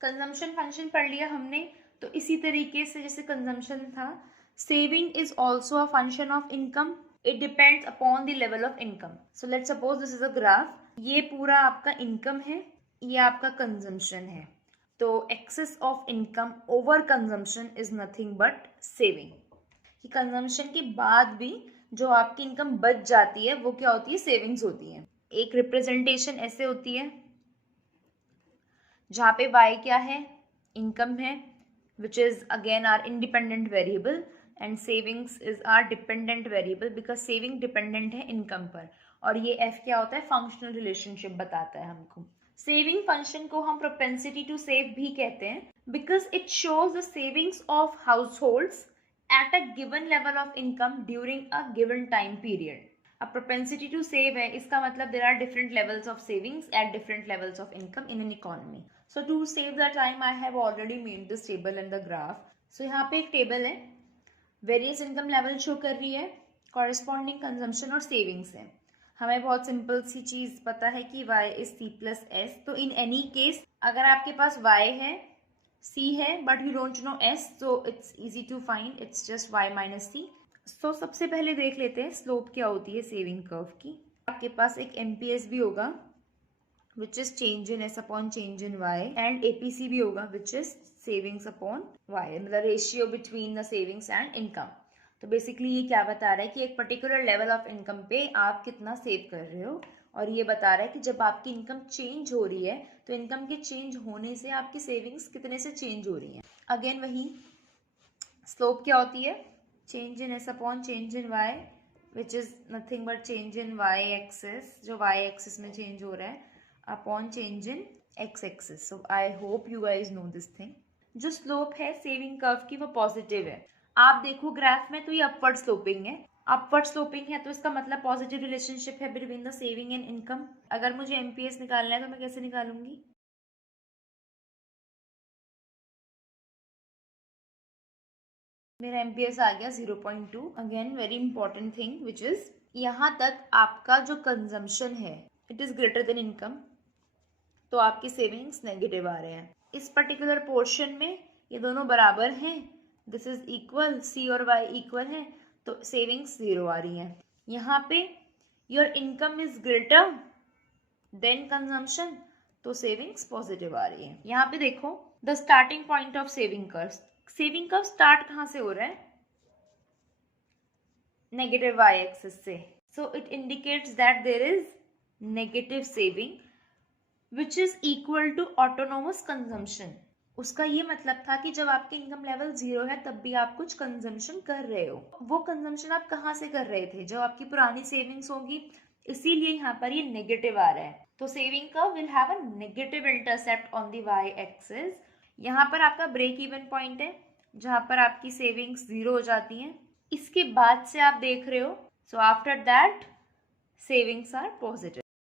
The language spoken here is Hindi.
कंजम्पशन फंक्शन पढ़ लिया हमने, तो इसी तरीके से जैसे कंजम्पशन था, saving is also a function of income. It depends upon the level of income. So let's suppose this is a graph. ये पूरा आपका इनकम है, ये आपका कंजम्पशन है. तो excess of income over consumption is nothing but saving. कि कंजम्पशन के बाद भी जो आपकी इनकम बच जाती है वो क्या होती है, सेविंग्स होती है. एक रिप्रेजेंटेशन ऐसे होती है जहाँ पे y क्या है, इनकम है, which is again our independent variable, and savings is our dependent variable because saving dependent है इनकम पर. और ये f क्या होता है, फंक्शनल रिलेशनशिप बताता है हमको. सेविंग फंक्शन को हम प्रोपेंसिटी टू सेव भी कहते हैं because it shows the savings of households at a given level of income during a given time period. अब propensity to save है, इसका मतलब there are different levels of savings at different levels of income in an economy. So to save the time I have already made this table and the graph. So यहाँ पे एक table है, various income level show कर रही है, corresponding consumption और savings है. हमें बहुत सिंपल सी चीज पता है कि y is c plus s. तो in any case अगर आपके पास y है, c है, but you don't know s, so it's easy to find, it's just y minus c. so सबसे पहले देख लेते हैं स्लोप क्या होती है सेविंग कर्व की. आपके पास एक MPS भी होगा which is change in s upon change in y, and APC भी होगा which is savings upon y, मतलब ratio between the savings and income. तो बेसिकली ये क्या बता रहा है कि एक पर्टिकुलर लेवल ऑफ इनकम पे आप कितना सेव कर रहे हो, और ये बता रहा है कि जब आपकी इनकम चेंज हो रही है तो इनकम के चेंज होने से आपकी सेविंग्स कितने से चेंज हो रही हैं. अगेन वही स्लोप क्या होती है, change in S upon change in Y, which is nothing but change in Y axis, जो वाई एक्सिस में चेंज हो रहा है, upon change in X axis. So I hope you guys know this thing. जो स्लोप है सेविंग कर्व की वो पॉजिटिव है. आप देखो ग्राफ में तो ये अपवर्ड स्लोपिंग है. अपवर्ड स्लोपिंग है तो इसका मतलब पॉजिटिव रिलेशनशिप है between the saving and income. अगर मुझे एमपीएस निकालना है तो मैं कैसे निकालूंगी, मेरा एमपीएस आ गया 0.2. Again very important thing which is, यहाँ तक आपका जो कंजम्पशन है it is greater then income, तो आपकी सेविंग्स नेगेटिव आ रहे हैं. इस पर्टिकुलर पोर्शन में ये दोनों बराबर हैं, दिस इज इक्वल, सी और वाई इक्वल है, तो सेविंग्स 0 आ रही हैं. यहाँ पे your income is greater than consumption, तो सेविंग्स पॉजिटिव आ रही है. यहाँ पे देखो the starting point of saving curve. Saving curve start कहाँ से हो रहा है, नेगेटिव वाई एक्सिस से. So it indicates that there is negative saving which is equal to autonomous consumption. उसका ये मतलब था कि जब आपके इनकम लेवल 0 है तब भी आप कुछ कंजम्पशन कर रहे हो. वो कंजम्पशन आप कहाँ से कर रहे थे, जब आपकी पुरानी सेविंग्स होगी, इसीलिए यहाँ पर ये नेगेटिव आ रहा है. तो saving curve will have a negative intercept on the Y axis. यहाँ पर आपका ब्रेक इवन पॉइंट है जहाँ पर आपकी सेविंग्स 0 हो जाती हैं. इसके बाद से आप देख रहे हो, so after that savings are positive.